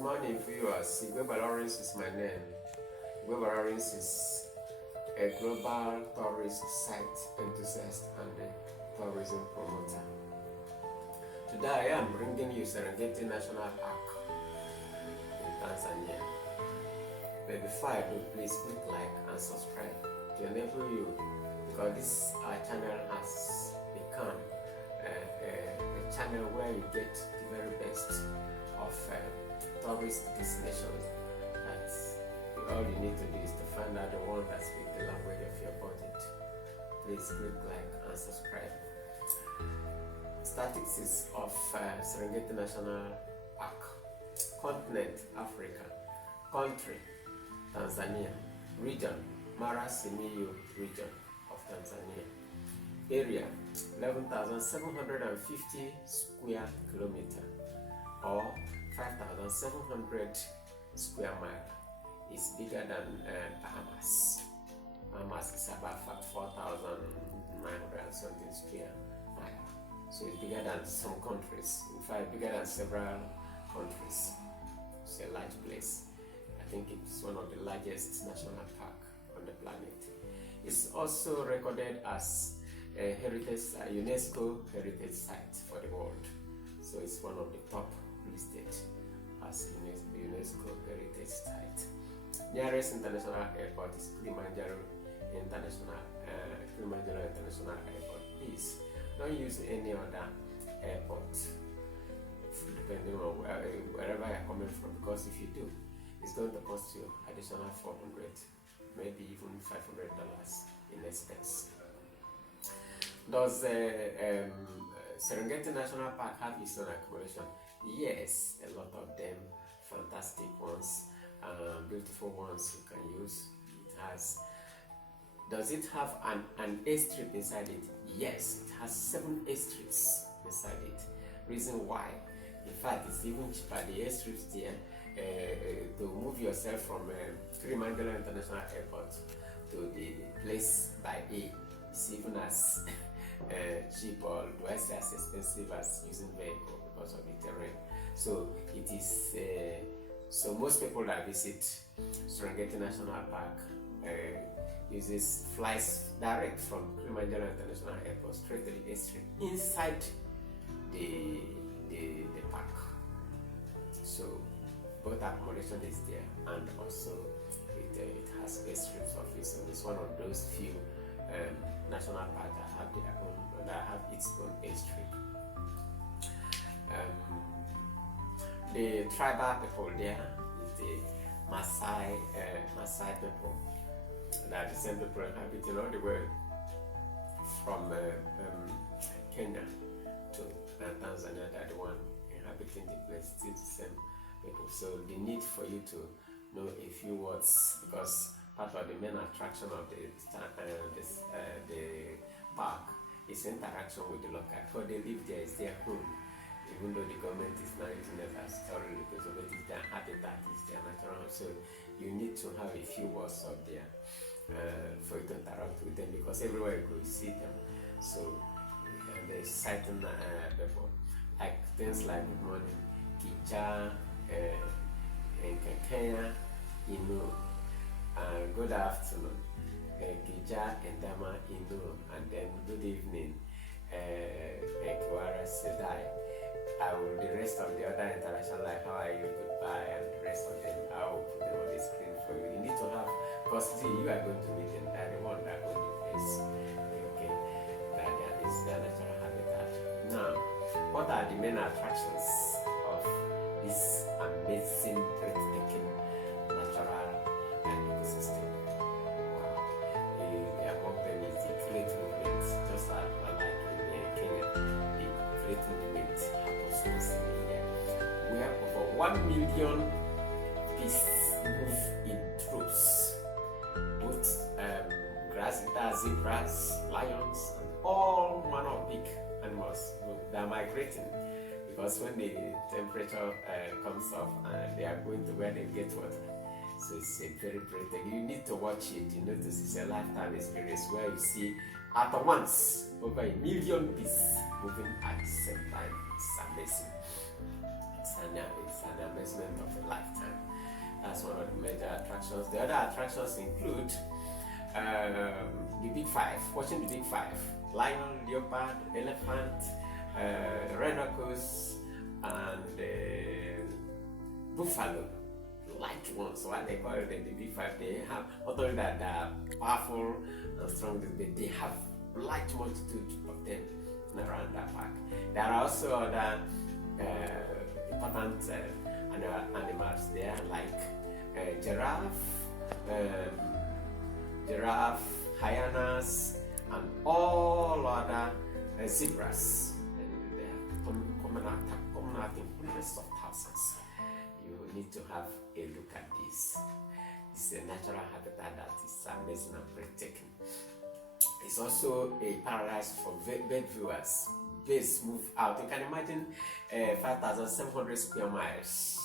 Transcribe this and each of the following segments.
Good morning, viewers. Igwe Lawrence is my name. Igwe Lawrence is a global tourist site enthusiast and a tourism promoter. Today I am bringing you Serengeti National Park in Tanzania. But before I do, please click like and subscribe to enable you, because this channel has become a channel where you get the very best of tourist destinations. That's all you need to do is to find out the one that speaks the language of your budget. Please click like and subscribe. Statistics of Serengeti National Park. Continent, Africa. Country, Tanzania. Region, Mara region of Tanzania. Area, 11,750 square kilometer or 5,700 square mile. Is bigger than Bahamas. Bahamas is about 4,900 something square mile. So it's bigger than some countries. In fact, bigger than several countries. It's a large place. I think it's one of the largest national park on the planet. It's also recorded as a UNESCO heritage site for the world. So it's one of the top listed as UNESCO heritage site. Nearest international airport is Kilimanjaro International Airport. Please don't use any other airport depending on wherever you're coming from, because if you do, it's going to cost you additional $400, maybe even $500 in expense. Does Serengeti National Park have its own accommodation? Yes, a lot of them, fantastic ones, beautiful ones you can use. It has. Does it have an airstrip inside it? Yes, it has 7 airstrips inside it. Reason why? In fact, it's even cheaper. The airstrips there to move yourself from Kilimanjaro International Airport to the place by air. It's even as cheap, or do I say as expensive as using vehicle because of the terrain. So it is. So most people that visit Serengeti National Park flies direct from Kilimanjaro International Airport straight to the airstrip inside the park. So both accommodation is there, and also it has airstrips of its own. It's one of those few national parks that have its own airstrip. The tribal people there is the Masai people. That the same people inhabiting all the way from Kenya to Tanzania. That the one inhabiting the place, still the same people. So the need for you to know a few words, because part of the main attraction of the park is interaction with the local. Because they live there, it's their home. Even though the government is not using it as thoroughly, because it is their habitat, it's their natural home. So you need to have a few words up there for you to interact with them, because everywhere you go, you see them. So there's certain people, like things like good morning, Kicha, Kenya, good afternoon, Kicha, and Dama, and then good evening, Kiwara Sedai. The rest of the other interaction, like how are you, goodbye, and the rest of them, I will put them on the screen for you. You need to have, because you are going to meet them, they're the one that own the place. Okay, that is their natural habitat. Now, what are the main attractions of this amazing, breathtaking natural ecosystem? Wow. Among them is the great movement, just like in Kenya, the great movement. We have over 1 million beasts move in troops, both grass eaters, zebras, lions, and all manner of big animals. They are migrating, because when the temperature comes up, they are going to where they get water. So it's a very breathtaking. You need to watch it. You notice it's a lifetime experience where you see at once over 1 million beasts moving at the same time. It's amazing. It's an amazement of a lifetime. That's one of the major attractions. The other attractions include the Big Five, watching the Big Five: lion, leopard, elephant, rhinoceros, and buffalo. Light ones, what they call it the Big Five. They have, although that they are powerful and strong, they have large multitude of them around that park. There are also other important animals there, like giraffe, hyenas, and all other zebras. They are common out in hundreds of thousands. You need to have a look at this. It's a natural habitat that is amazing and breathtaking. It's also a paradise for bird viewers. Birds move out. You can imagine 5,700 square miles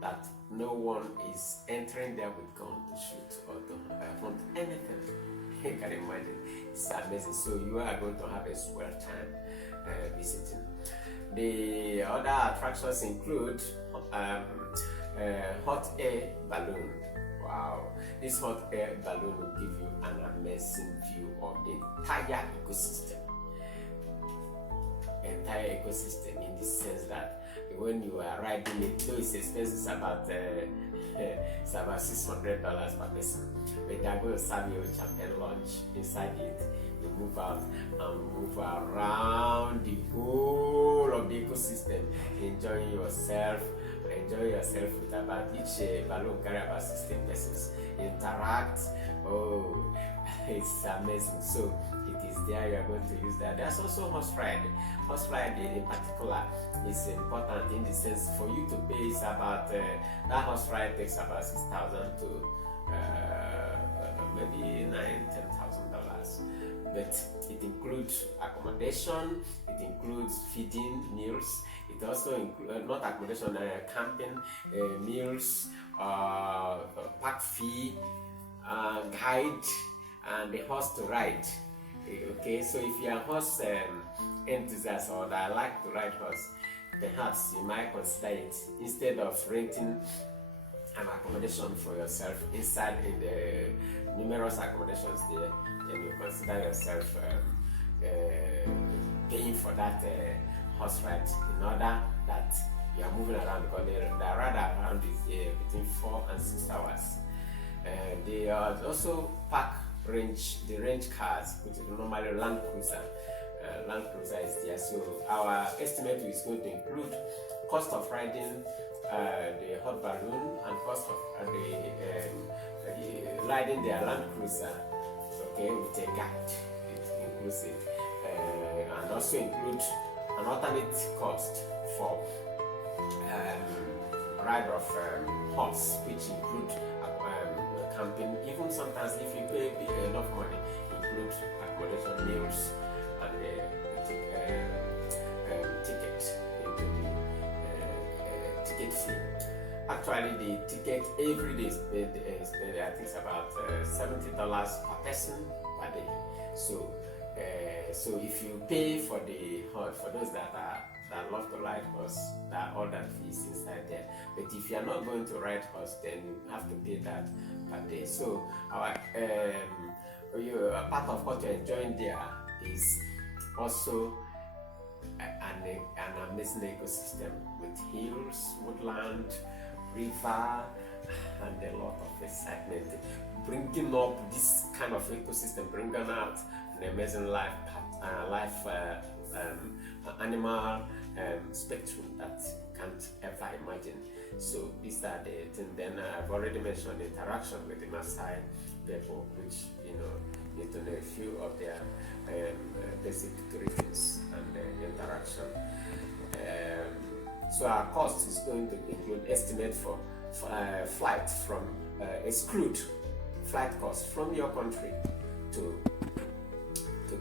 that no one is entering there with gun to shoot or to hunt anything. You can imagine. It's amazing. So you are going to have a swell time visiting. The other attractions include hot air balloon. Wow, this hot air balloon will give you an amazing view of the entire ecosystem. In the sense that when you are riding it, though it's expensive, it's about $600 per person, but they're going to serve you a champagne lunch inside it. You move out and move around the whole of the ecosystem, enjoying yourself with about each balloon carry about 16 persons. Interact. Oh, it's amazing. So it is there, you are going to use that. There's also horse ride. Horse ride in particular is important in the sense for you to pay is about that horse ride takes about $6,000 to maybe $10,000. But it includes accommodation, it includes feeding, meals. It also includes not accommodation, camping, meals, park fee, guide, and the horse to ride. Okay, so if you are a horse enthusiast or that like to ride horse, perhaps you might consider it instead of renting an accommodation for yourself inside in the numerous accommodations there. Then you consider yourself paying for that horse ride in order that you are moving around, because the ride around is between 4 and 6 hours. They are also the range cars, which is normally Land Cruiser. Land Cruiser is there. So our estimate is going to include cost of riding the hot balloon and cost of riding their Land Cruiser. Okay, with a guide, it includes it, and also include an alternate cost for ride of horse, which include camping. Even sometimes if you pay enough money, include accommodation, meals, and ticket into the ticket fee. Actually, the ticket every day is paid, I think it's about $70 per person per day. So, so if you pay for those that love to ride horse, that all that fees inside there. But if you are not going to ride horse, then you have to pay that per day. So our part of what you're enjoying there is also an amazing ecosystem with hills, woodland, river, and a lot of excitement. Bringing up this kind of ecosystem, bringing out an amazing animal spectrum that you can't ever imagine. So these are the things. Then I've already mentioned the interaction with the Maasai people, which need to know a few of their basic greetings and interaction. So our cost is going to include estimate for flight from exclude flight costs from your country to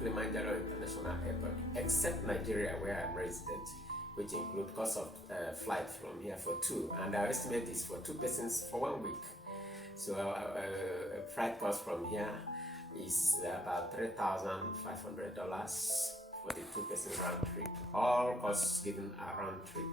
Kilimanjaro International Airport, except Nigeria, where I'm resident, which include cost of flight from here for two, and our estimate is for 2 persons for 1 week. So flight cost from here is about $3,500 for the 2 person round trip. All costs given are round trip.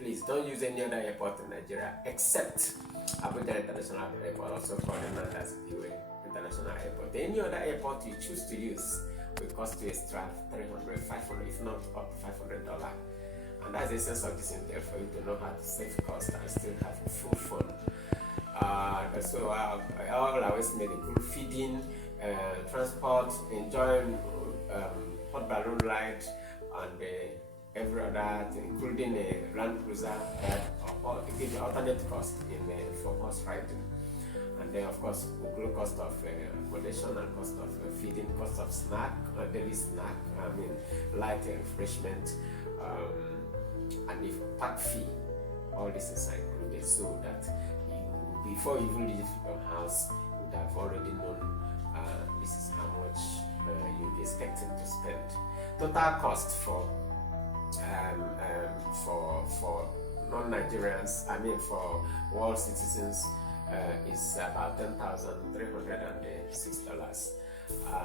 please don't use any other airport in Nigeria except Abuja International Airport, also called as Iwe International Airport. Any other airport you choose to use will cost you extra $300, $500, if not up to $500. And that's the essence of this interview, for you to know how to save cost and still have full fun. So all our estimate include feeding, transport, enjoying hot balloon ride, and every other thing, including a Land Cruiser or give alternate cost for horse riding. And then of course include cost of accommodation and cost of feeding, cost of snack, daily snack, light refreshment, and if park fee. All this is included, so that you, before you even leave your house, you would have already known this is how much you'll be expecting to spend. Total cost for non-Nigerians, for world citizens, is about $10,306.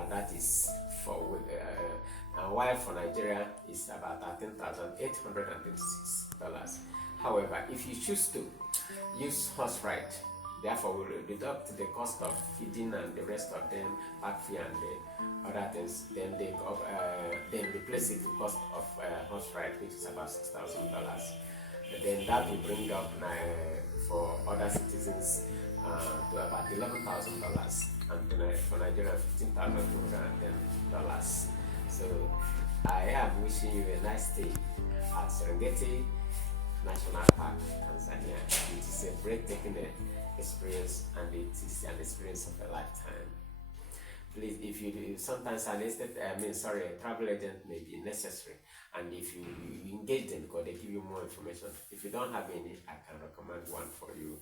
That is for while for Nigeria is about $13,826. However, if you choose to use horse ride, therefore we will deduct the cost of feeding and the rest of them, park fee and the other things, then then replace it with cost of horse ride, which is about $6,000. Then that will bring up for other citizens to about $11,000, and for Nigeria $15,210. So I am wishing you a nice day at Serengeti National Park, Tanzania. It is a breathtaking experience, and it is an experience of a lifetime. Please, if you do, sometimes a travel agent may be necessary, and if you engage them, because they give you more information. If you don't have any, I can recommend one for you.